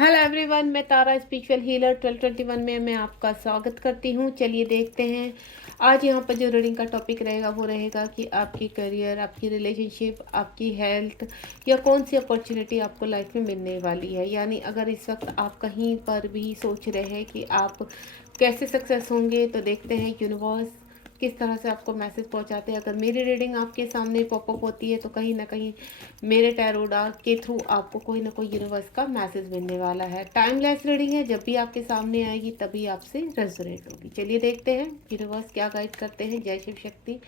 Hello everyone, मैं तारा spiritual healer 1221 में मैं आपका स्वागत करती हूँ। चलिए देखते हैं आज यहाँ पर जो रीडिंग का टॉपिक रहेगा वो रहेगा कि आपकी करियर, आपकी रिलेशनशिप, आपकी हेल्थ या कौन सी अपॉर्चुनिटी आपको लाइफ में मिलने वाली है। यानी अगर इस वक्त आप कहीं पर भी सोच रहे हैं कि आप कैसे सक्सेस होंगे, तो देखते हैं यूनिवर्स किस तरह से आपको मैसेज पहुंचाते हैं। अगर मेरी रीडिंग आपके सामने पॉपअप होती है तो कहीं ना कहीं मेरे टैरो डार्क के थ्रू आपको कोई ना कोई यूनिवर्स का मैसेज मिलने वाला है। टाइमलेस रीडिंग है, जब भी आपके सामने आएगी तभी आपसे रेजोनेट होगी। चलिए देखते हैं यूनिवर्स क्या गाइड करते हैं। जय शिव शक्ति,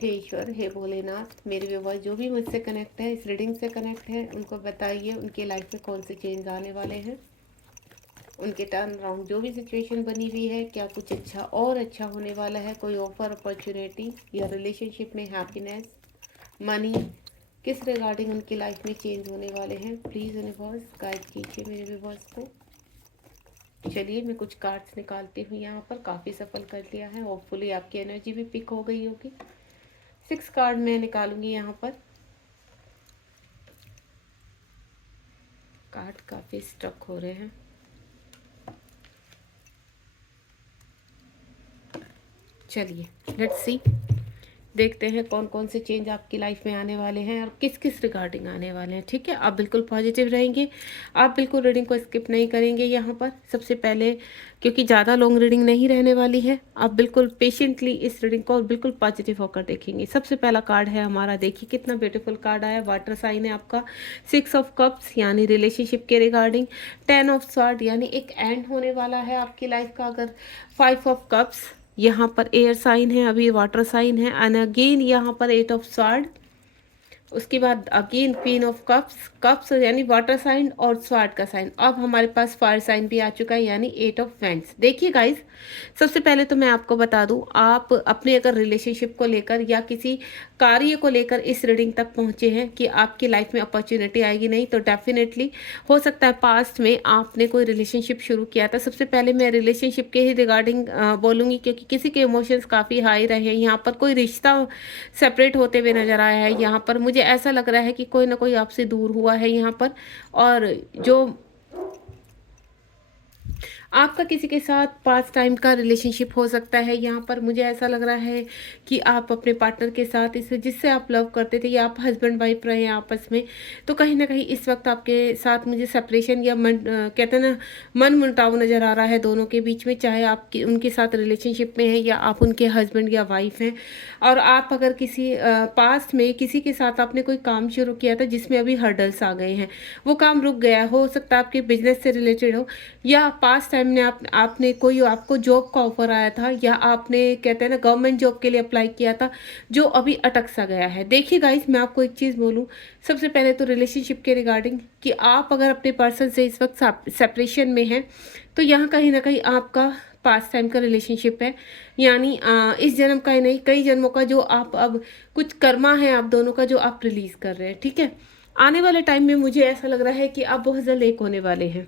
हे ईश्वर, हे भोलेनाथ। मेरे व्यूवर्स जो भी मुझसे कनेक्ट है, इस रीडिंग से कनेक्ट है, उनको बताइए उनकी लाइफ में कौन से चेंज आने वाले हैं। उनके टर्न अराउंड जो भी सिचुएशन बनी हुई है, क्या कुछ अच्छा और अच्छा होने वाला है, कोई ऑफर, अपॉर्चुनिटी या रिलेशनशिप में हैप्पीनेस, मनी, किस रिगार्डिंग उनकी लाइफ में चेंज होने वाले हैं। प्लीज़ यूनिवर्स गाइड कीजिए मेरे व्यूवर्स को। चलिए मैं कुछ कार्ड्स निकालती हूँ। यहाँ पर काफ़ी सफल कर लिया है, होपफुली आपकी एनर्जी भी पिक हो गई होगी। 6 कार्ड मैं निकालूंगी। यहाँ पर कार्ड काफ़ी स्ट्रक हो रहे हैं। चलिए लेट्स सी, देखते हैं कौन कौन से चेंज आपकी लाइफ में आने वाले हैं और किस किस रिगार्डिंग आने वाले हैं। ठीक है, आप बिल्कुल पॉजिटिव रहेंगे, आप बिल्कुल रीडिंग को स्किप नहीं करेंगे। यहाँ पर सबसे पहले, क्योंकि ज़्यादा लॉन्ग रीडिंग नहीं रहने वाली है, आप बिल्कुल पेशेंटली इस रीडिंग को बिल्कुल पॉजिटिव होकर देखेंगे। सबसे पहला कार्ड है हमारा, देखिए कितना ब्यूटीफुल कार्ड आया। वाटर साइन है आपका। 6 ऑफ कप्स यानी रिलेशनशिप के रिगार्डिंग। 10 ऑफ स्वॉर्ड यानी एक एंड होने वाला है आपकी लाइफ का। अगर 5 ऑफ कप्स, यहाँ पर एयर साइन है, अभी वाटर साइन है। एंड अगेन यहाँ पर 8 ऑफ स्वॉर्ड, उसके बाद again queen of cups. Cups यानी वाटर साइन और स्वार्ड का साइन। अब हमारे पास फायर साइन भी आ चुका है यानी 8 ऑफ वेंट्स। देखिए गाइस, सबसे पहले तो मैं आपको बता दूं, आप अपने अगर रिलेशनशिप को लेकर या किसी कार्य को लेकर इस रीडिंग तक पहुंचे हैं कि आपकी लाइफ में अपॉर्चुनिटी आएगी नहीं, तो डेफिनेटली हो सकता है पास्ट में आपने कोई रिलेशनशिप शुरू किया था। सबसे पहले मैं रिलेशनशिप के ही रिगार्डिंग बोलूँगी, क्योंकि किसी के इमोशंस काफ़ी हाई रहे हैं। यहाँ पर कोई रिश्ता सेपरेट होते हुए नजर आया है। यहाँ पर मुझे ऐसा लग रहा है कि कोई ना कोई आपसे दूर हुआ है यहाँ पर। और जो आपका किसी के साथ पास्ट टाइम का रिलेशनशिप हो सकता है। यहाँ पर मुझे ऐसा लग रहा है कि आप अपने पार्टनर के साथ, इस जिससे आप लव करते थे, या आप हस्बैंड वाइफ रहे हैं आपस में, तो कहीं ना कहीं इस वक्त आपके साथ मुझे सेपरेशन या कहते हैं ना, मन मुटाव नज़र आ रहा है दोनों के बीच में। चाहे आप उनके साथ रिलेशनशिप में हैं या आप उनके हस्बैंड या वाइफ हैं। और आप अगर किसी पास्ट में किसी के साथ आपने कोई काम शुरू किया था जिसमें अभी हर्डल्स आ गए हैं, वो काम रुक गया, हो सकता है आपके बिजनेस से रिलेटेड हो, या पास्ट टाइम में आपने कोई आपको जॉब का ऑफर आया था, या आपने कहते हैं ना गवर्नमेंट जॉब के लिए अप्लाई किया था जो अभी अटक सा गया है। देखिए गाइस, मैं आपको एक चीज़ बोलूँ, सबसे पहले तो रिलेशनशिप के रिगार्डिंग, कि आप अगर अपने पर्सन से इस वक्त सेपरेशन में हैं, तो यहाँ कहीं ना कहीं आपका पास्ट टाइम का रिलेशनशिप है। यानी इस जन्म का ही नहीं, कई जन्मों का जो आप अब कुछ कर्मा है आप दोनों का जो आप रिलीज कर रहे हैं। ठीक है, आने वाले टाइम में मुझे ऐसा लग रहा है कि आप बहुत जल्द एक होने वाले हैं।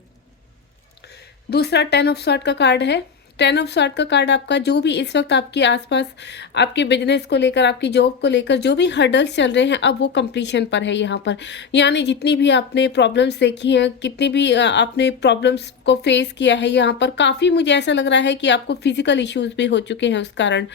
दूसरा 10 ऑफ सॉर्ड का कार्ड है। 10 ऑफ सॉर्ड का कार्ड आपका, जो भी इस वक्त आपके आसपास आपके बिजनेस को लेकर, आपकी जॉब को लेकर जो भी हर्डल्स चल रहे हैं, अब वो कंप्लीशन पर है यहाँ पर। यानी जितनी भी आपने प्रॉब्लम्स देखी हैं, कितनी भी आपने प्रॉब्लम्स को फेस किया है, यहाँ पर काफ़ी मुझे ऐसा लग रहा है कि आपको फिजिकल इश्यूज भी हो चुके हैं उस कारण।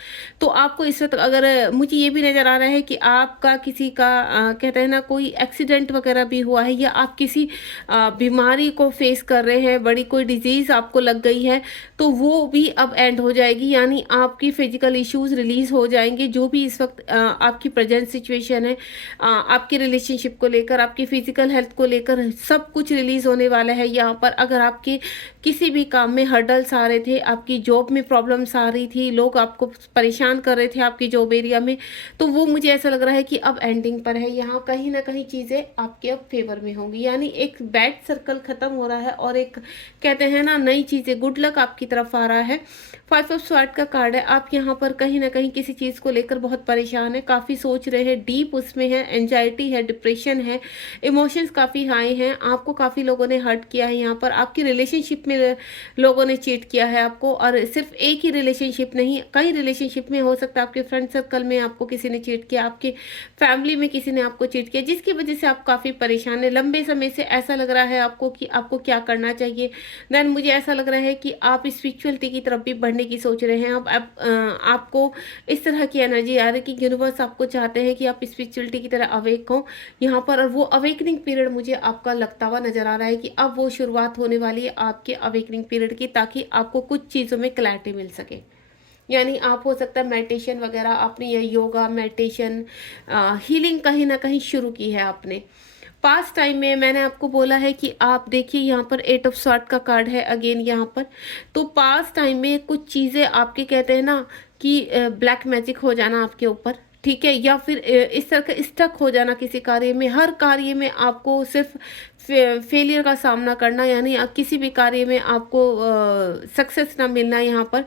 तो आपको इस वक्त, अगर मुझे ये भी नज़र आ रहा है कि आपका किसी का कहते हैं ना कोई एक्सीडेंट वगैरह भी हुआ है, या आप किसी बीमारी को फेस कर रहे हैं, बड़ी कोई डिजीज़ आपको लग गई है, तो वो भी अब एंड हो जाएगी। यानी आपकी फिजिकल इश्यूज रिलीज हो जाएंगे। जो भी इस वक्त आपकी प्रेजेंट सिचुएशन है, आपकी रिलेशनशिप को लेकर, आपकी फिजिकल हेल्थ को लेकर, सब कुछ रिलीज होने वाला है यहाँ पर। अगर आपके किसी भी काम में हर्डल्स आ रहे थे, आपकी जॉब में प्रॉब्लम्स आ रही थी, लोग आपको परेशान कर रहे थे आपकी जॉब एरिया में, तो वो मुझे ऐसा लग रहा है कि अब एंडिंग पर है। यहाँ कहीं ना कहीं चीज़ें आपके अब फेवर में होंगी। यानी एक बैड सर्कल खत्म हो रहा है और एक कहते हैं ना नई चीज़ें, गुड लक आपकी तरफ आ रहा है। 5 ऑफ स्वॉर्ड का कार्ड है। आप यहाँ पर कहीं न कहीं किसी चीज़ को लेकर बहुत परेशान हैं, काफ़ी सोच रहे हैं, डीप उसमें है, एंग्जायटी है, डिप्रेशन है, इमोशंस काफ़ी हाई हैं। आपको काफ़ी लोगों ने हर्ट किया है यहाँ पर, आपकी रिलेशनशिप में लोगों ने चीट किया है आपको, और सिर्फ एक ही रिलेशनशिप नहीं, कई रिलेशनशिप में हो सकता है। आपके फ्रेंड सर्कल में आपको किसी ने चीट किया, आपके फैमिली में किसी ने आपको चीट किया, जिसकी वजह से आप काफ़ी परेशान हैं। लंबे समय से ऐसा लग रहा है आपको कि आपको क्या करना चाहिए। देन मुझे ऐसा लग रहा है कि आप स्पिरिचुअलिटी की तरफ भी बढ़ने की सोच रहे हैं। आपको इस तरह की एनर्जी आ रही है कि यूनिवर्स आपको चाहते हैं कि आप स्पिरिचुअलिटी की तरह अवेक हो यहाँ पर, और वो अवेकनिंग पीरियड मुझे आपका लगता हुआ नजर आ रहा है कि अब वो शुरुआत होने वाली है आपके अवेकनिंग पीरियड की, ताकि आपको कुछ चीज़ों में क्लैरिटी मिल सके। यानी आप हो सकता है मेडिटेशन वगैरह आपने, या योगा मेडिटेशन हीलिंग कहीं ना कहीं शुरू की है आपने पास्ट टाइम में। मैंने आपको बोला है कि आप देखिए यहाँ पर 8 ऑफ स्वॉर्ड का कार्ड है अगेन यहाँ पर। तो पास्ट टाइम में कुछ चीज़ें आपके कहते हैं ना कि ब्लैक मैजिक हो जाना आपके ऊपर, ठीक है, या फिर इस तरह का स्टक हो जाना किसी कार्य में। हर कार्य में आपको सिर्फ फेलियर का सामना करना, यानी किसी भी कार्य में आपको सक्सेस ना मिलना यहाँ पर।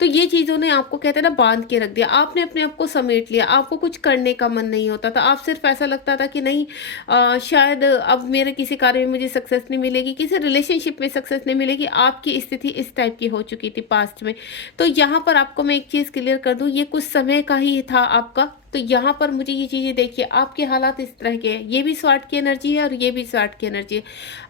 तो ये चीज़ों ने आपको कहते हैं ना बांध के रख दिया, आपने अपने आप को समेट लिया, आपको कुछ करने का मन नहीं होता था। आप सिर्फ ऐसा लगता था कि नहीं शायद अब मेरे किसी कार्य में मुझे सक्सेस नहीं मिलेगी, किसी रिलेशनशिप में सक्सेस नहीं मिलेगी। आपकी स्थिति इस टाइप की हो चुकी थी पास्ट में। तो यहाँ पर आपको मैं एक चीज़ क्लियर कर दूँ, ये कुछ समय का ही था आपका। तो यहाँ पर मुझे ये चीज़ें देखिए, आपके हालात इस तरह के हैं, ये भी स्वॉर्ड की एनर्जी है और ये भी स्वॉर्ड की एनर्जी है।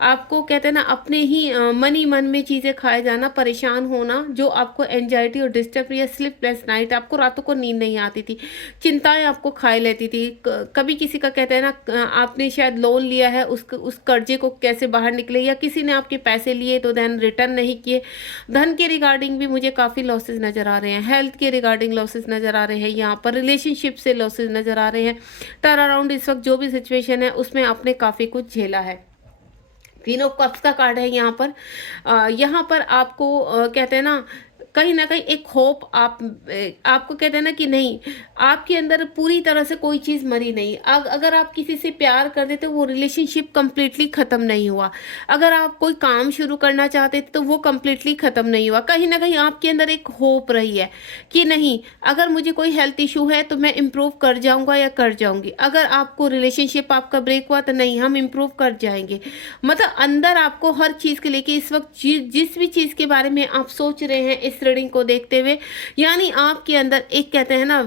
आपको कहते हैं ना अपने ही मन ही मन में चीज़ें खाए जाना, परेशान होना, जो आपको एंजाइटी और डिस्टर्ब या स्लीपलेस नाइट, आपको रातों को नींद नहीं आती थी, चिंताएं आपको खाए लेती थी। कभी किसी का कहते हैं ना आपने शायद लोन लिया है, उस कर्जे को कैसे बाहर निकले, या किसी ने आपके पैसे लिए तो देन रिटर्न नहीं किए। धन के रिगार्डिंग भी मुझे काफ़ी लॉसेज नज़र आ रहे हैं, हेल्थ के रिगार्डिंग लॉसेज नज़र आ रहे हैं यहाँ पर, रिलेशनशिप से लॉसेज नज़र आ रहे हैं। टर्न अराउंड इस वक्त जो भी सिचुएशन है उसमें आपने काफ़ी कुछ झेला है। क्वीन ऑफ कप्स का कार्ड है यहाँ पर। यहाँ पर आपको कहते हैं ना कहीं एक होप आपको कहते हैं ना कि नहीं, आपके अंदर पूरी तरह से कोई चीज़ मरी नहीं। अगर आप किसी से प्यार करते थे वो रिलेशनशिप कंप्लीटली ख़त्म नहीं हुआ, अगर आप कोई काम शुरू करना चाहते थे तो वो कंप्लीटली ख़त्म नहीं हुआ। कहीं ना कहीं आपके अंदर एक होप रही है कि नहीं, अगर मुझे कोई हेल्थ इशू है तो मैं इम्प्रूव कर जाऊंगा या कर जाऊंगी। अगर आपको रिलेशनशिप आपका ब्रेक हुआ तो नहीं, हम इम्प्रूव कर जाएंगे। मतलब अंदर आपको हर चीज़ के लेके इस वक्त जिस भी चीज़ के बारे में आप सोच रहे हैं इस रीडिंग को देखते हुए, यानी आपके अंदर एक कहते हैं ना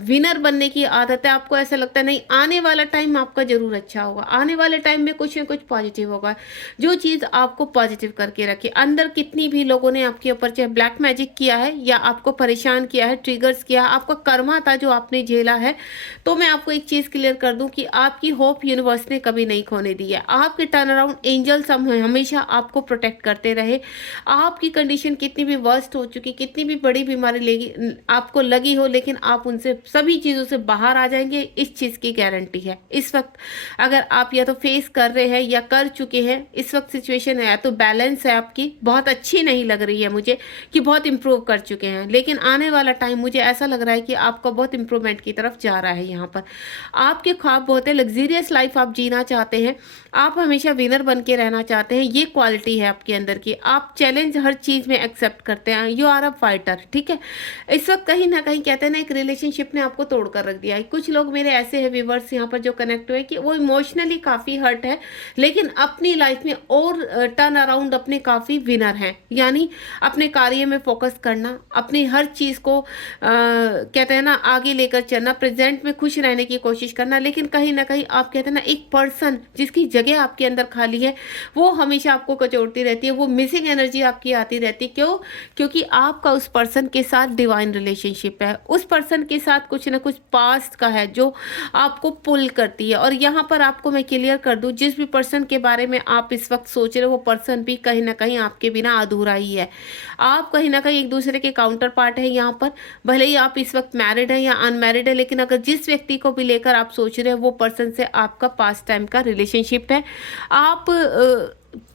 विनर बनने की आदत है। आपको ऐसा लगता है नहीं, आने वाला टाइम आपका जरूर अच्छा होगा, आने वाले टाइम में कुछ ना कुछ पॉजिटिव होगा, जो चीज़ आपको पॉजिटिव करके रखे। अंदर कितनी भी लोगों ने आपके ऊपर चाहे ब्लैक मैजिक किया है या आपको परेशान किया है, ट्रिगर्स किया, आपका कर्मा था जो आपने झेला है, तो मैं आपको एक चीज़ क्लियर कर दूं कि आपकी होप यूनिवर्स ने कभी नहीं खोने दी है। आपके टर्न अराउंड एंजल्स हमेशा आपको प्रोटेक्ट करते रहे। आपकी कंडीशन कितनी भी वर्स्ट हो चुकी, कितनी भी बड़ी बीमारी आपको लगी हो, लेकिन आप उनसे सभी चीज़ों से बाहर आ जाएंगे, इस चीज़ की गारंटी है। इस वक्त अगर आप या तो फेस कर रहे हैं या कर चुके हैं, इस वक्त सिचुएशन है तो बैलेंस है आपकी, बहुत अच्छी नहीं लग रही है मुझे कि बहुत इंप्रूव कर चुके हैं, लेकिन आने वाला टाइम मुझे ऐसा लग रहा है कि आपका बहुत इंप्रूवमेंट की तरफ जा रहा है। यहाँ पर आपके ख्वाब बहुत है, लग्जीरियस लाइफ आप जीना चाहते हैं, आप हमेशा विनर बन के रहना चाहते हैं, ये क्वालिटी है आपके अंदर की। आप चैलेंज हर चीज़ में एक्सेप्ट करते हैं, यू आर अ फाइटर, ठीक है। इस वक्त कहीं ना कहीं कहते हैं ना एक रिलेशनशिप ने आपको तोड़ कर रख दिया है। कुछ लोग मेरे ऐसे हैं व्यूवर्स यहाँ पर जो कनेक्ट हुए कि वो इमोशनली काफ़ी हर्ट है, लेकिन अपनी लाइफ में और टर्न अराउंड अपने काफ़ी विनर हैं। यानी अपने कार्य में फोकस करना, अपनी हर चीज़ को कहते हैं ना आगे लेकर चलना, प्रेजेंट में खुश रहने की कोशिश करना। लेकिन कहीं ना कहीं आप कहते हैं ना एक पर्सन जिसकी जगह आपके अंदर खाली है, वो हमेशा आपको कचोटती रहती है, वो मिसिंग एनर्जी आपकी आती रहती है। क्यों? क्योंकि आपका उस पर्सन के साथ डिवाइन रिलेशनशिप है, उस पर्सन के साथ कुछ ना कुछ पास्ट का है जो आपको पुल करती है। और यहाँ पर आपको मैं क्लियर कर दूं, जिस भी पर्सन के बारे में आप इस वक्त सोच रहे हो वो पर्सन भी कहीं ना कहीं आपके बिना अधूरा ही है। आप कहीं ना कहीं एक दूसरे के काउंटर पार्ट है यहाँ पर, भले ही आप इस वक्त मैरिड है या अनमैरिड है, लेकिन अगर जिस व्यक्ति को भी लेकर आप सोच रहे हो वो पर्सन से आपका पास्ट टाइम का रिलेशनशिप है। आप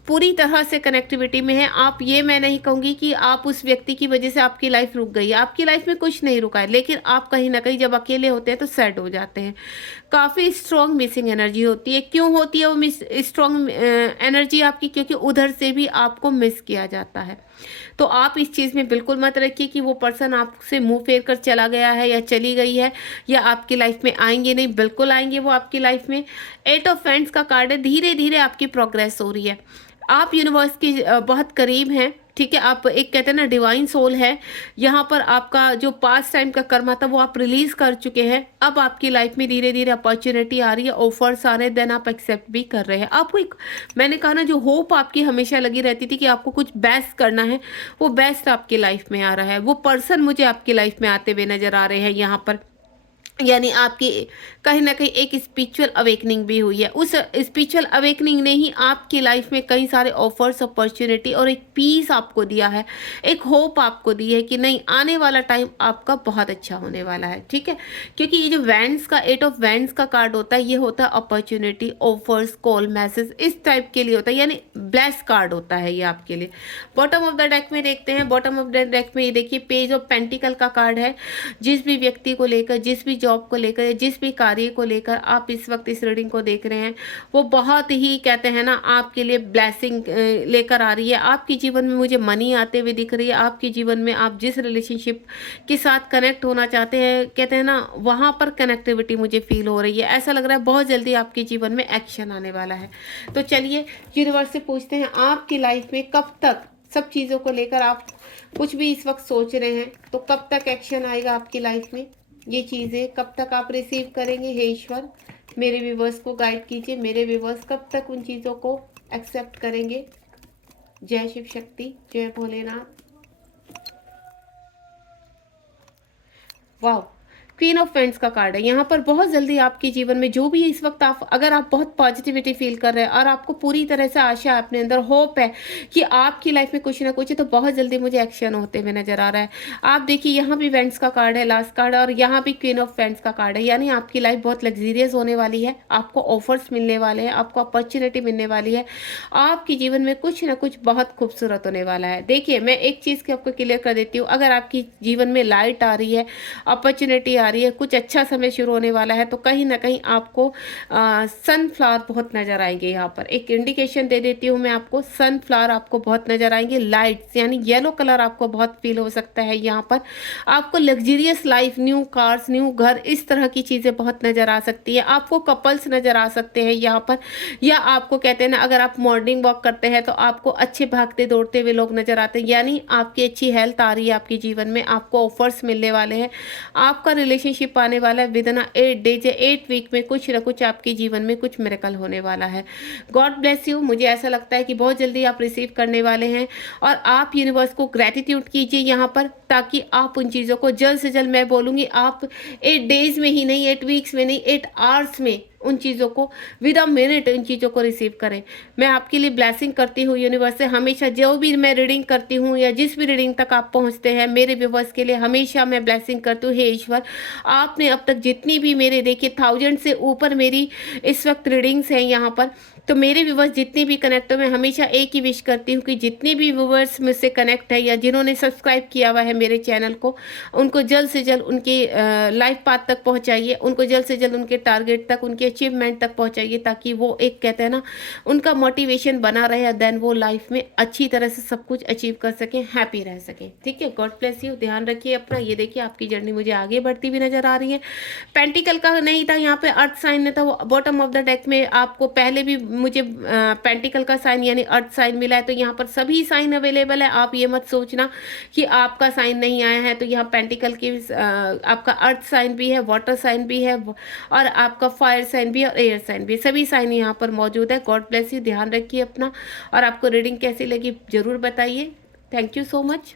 पूरी तरह से कनेक्टिविटी में है। आप ये मैं नहीं कहूँगी कि आप उस व्यक्ति की वजह से आपकी लाइफ रुक गई है, आपकी लाइफ में कुछ नहीं रुका है, लेकिन आप कहीं न कहीं जब अकेले होते हैं तो सैड हो जाते हैं। काफ़ी स्ट्रॉन्ग मिसिंग एनर्जी होती है। क्यों होती है वो स्ट्रॉन्ग एनर्जी आपकी? क्योंकि उधर से भी आपको मिस किया जाता है। तो आप इस चीज़ में बिल्कुल मत रखिए कि वो पर्सन आपसे मुँह फेर कर चला गया है या चली गई है या आपकी लाइफ में आएँगे नहीं, बिल्कुल आएँगे वो आपकी लाइफ में। 8 ऑफ हैंड्स का कार्ड है, धीरे-धीरे आपकी प्रोग्रेस हो रही है। आप यूनिवर्स के बहुत करीब हैं, ठीक है? आप एक कहते हैं ना डिवाइन सोल है, यहाँ पर आपका जो पास्ट टाइम का कर्मा था वो आप रिलीज़ कर चुके हैं। अब आपकी लाइफ में धीरे-धीरे अपॉर्च्युनिटी आ रही है, ऑफर्स आ रहे हैं, देन आप एक्सेप्ट भी कर रहे हैं। आपको एक मैंने कहा ना जो होप आपकी हमेशा लगी रहती थी कि आपको कुछ बेस्ट करना है, वो बेस्ट आपकी लाइफ में आ रहा है। वो पर्सन मुझे आपकी लाइफ में आते हुए नज़र आ रहे हैं यहाँ पर। यानी आपकी कहीं न कहीं एक स्पिरिचुअल अवेकनिंग भी हुई है। उस स्पिरिचुअल अवेकनिंग ने ही आपकी लाइफ में कई सारे ऑफर्स, अपॉर्च्युनिटी और एक पीस आपको दिया है, एक होप आपको दी है कि नहीं आने वाला टाइम आपका बहुत अच्छा होने वाला है, ठीक है? क्योंकि ये जो वैंड्स का 8 ऑफ वैंड्स का कार्ड होता है, ये होता है अपॉर्च्युनिटी, ऑफर्स, कॉल, मैसेज, इस टाइप के लिए होता है, यानी ब्लेस कार्ड होता है ये आपके लिए। बॉटम ऑफ द डेक में देखते हैं, बॉटम ऑफ द डेक में ये देखिए पेज ऑफ पेंटिकल का कार्ड है। जिस भी व्यक्ति को लेकर, जिस भी जॉब को लेकर, जिस भी कार्य को लेकर आप इस वक्त इस रीडिंग को देख रहे हैं, वो बहुत ही कहते हैं ना आपके लिए ब्लेसिंग लेकर आ रही है। आपके जीवन में मुझे मनी आते हुए दिख रही है। आपके जीवन में आप जिस रिलेशनशिप के साथ कनेक्ट होना चाहते हैं, कहते हैं ना वहाँ पर कनेक्टिविटी मुझे फील हो रही है। ऐसा लग रहा है बहुत जल्दी आपके जीवन में एक्शन आने वाला है। तो चलिए यूनिवर्स से पूछते हैं आपकी लाइफ में कब तक सब चीज़ों को लेकर आप कुछ भी इस वक्त सोच रहे हैं, तो कब तक एक्शन आएगा आपकी लाइफ में? ये चीज़ें कब तक आप रिसीव करेंगे? हे ईश्वर मेरे व्यूवर्स को गाइड कीजिए। मेरे व्यूवर्स कब तक उन चीज़ों को एक्सेप्ट करेंगे? जय शिव शक्ति, जय भोलेनाथ। वाह, क्वीन ऑफ पेंट्स का कार्ड है। यहाँ पर बहुत जल्दी आपके जीवन में जो भी इस वक्त आप अगर आप बहुत पॉजिटिविटी फील कर रहे हैं और आपको पूरी तरह से आशा है, अपने अंदर होप है कि आपकी लाइफ में कुछ ना कुछ है, तो बहुत जल्दी मुझे एक्शन होते हुए नजर आ रहा है। आप देखिए यहाँ भी वेंट्स का कार्ड है, लास्ट कार्ड, और यहाँ भी क्वीन ऑफ पेंट्स का कार्ड है। यानी आपकी लाइफ बहुत लग्जीरियस होने वाली है, आपको ऑफर्स मिलने वाले हैं, आपको अपॉर्चुनिटी मिलने वाली है, आपके जीवन में कुछ ना कुछ बहुत खूबसूरत होने वाला है। देखिए मैं एक चीज़ की आपको क्लियर कर देती हूँ, अगर आपकी जीवन में लाइट आ रही है, अपॉर्चुनिटी आ रही है, कुछ अच्छा समय शुरू होने वाला है, तो कहीं ना कहीं आपको सनफ्लावर बहुत नज़र आएंगे। यहाँ पर एक इंडिकेशन दे देती हूँ मैं आपको, सनफ्लावर आपको बहुत नज़र आएंगे, लाइट्स यानी येलो कलर आपको बहुत फील हो सकता है। यहाँ पर आपको luxurious life, new cars, new घर, इस तरह की चीज़ें बहुत नज़र आ सकती है। आपको कपल्स नज़र आ सकते हैं यहाँ पर, या आपको कहते हैं ना अगर आप मॉर्निंग वॉक करते हैं तो आपको अच्छे भागते दौड़ते हुए लोग नज़र आते हैं। यानी आपकी अच्छी हेल्थ आ रही है आपके जीवन में, आपको ऑफर्स मिलने वाले हैं, आपका रिलेशनशिप आने वाला है। विद इन 8 डेज या 8 वीक में कुछ ना कुछ आपके जीवन में कुछ मिरेकल होने वाला है। God bless you. मुझे ऐसा लगता है कि बहुत जल्दी आप रिसीव करने वाले हैं, और आप यूनिवर्स को ग्रेटिट्यूड कीजिए यहाँ पर, ताकि आप उन चीज़ों को जल्द से जल्द, मैं बोलूँगी आप 8 डेज में ही नहीं, 8 वीक्स में नहीं, 8 आवर्स में उन चीज़ों को, विद अ मिनट उन चीज़ों को रिसीव करें। मैं आपके लिए ब्लेसिंग करती हूँ यूनिवर्स से। हमेशा जो भी मैं रीडिंग करती हूँ या जिस भी रीडिंग तक आप पहुँचते हैं, मेरे व्यूवर्स के लिए हमेशा मैं ब्लेसिंग करती हूँ। हे ईश्वर, आपने अब तक जितनी भी मेरे देखिए 1000 से ऊपर मेरी इस वक्त रीडिंग्स हैं यहाँ पर, तो मेरे व्यूवर्स जितने भी कनेक्ट हो, मैं हमेशा एक ही विश करती हूँ कि जितने भी व्यूवर्स मुझसे कनेक्ट है या जिन्होंने सब्सक्राइब किया हुआ है मेरे चैनल को, उनको जल्द से जल्द उनके लाइफ पाथ तक पहुँचाइए, उनको जल्द से जल्द उनके टारगेट तक, उनके अचीवमेंट तक पहुँचाइए, ताकि वो एक कहते हैं ना उनका मोटिवेशन बना रहे, देन वो लाइफ में अच्छी तरह से सब कुछ अचीव कर सकें, हैप्पी रह सकें। ठीक है, गॉड ब्लेस यू। ध्यान रखिए अपना। ये देखिए आपकी जर्नी मुझे आगे बढ़ती हुई नजर आ रही है। पेंटिकल का नहीं था यहाँ पे, अर्थ साइन में था। बॉटम ऑफ द डेक में आपको पहले भी मुझे पेंटिकल का साइन यानी अर्थ साइन मिला है, तो यहाँ पर सभी साइन अवेलेबल है। आप ये मत सोचना कि आपका साइन नहीं आया है। तो यहाँ पेंटिकल की आपका अर्थ साइन भी है, वाटर साइन भी है, और आपका फायर साइन भी है, और एयर साइन भी है। सभी साइन यहाँ पर मौजूद है। God bless you. ध्यान रखिए अपना, और आपको रीडिंग कैसी लगी जरूर बताइए। Thank you so much.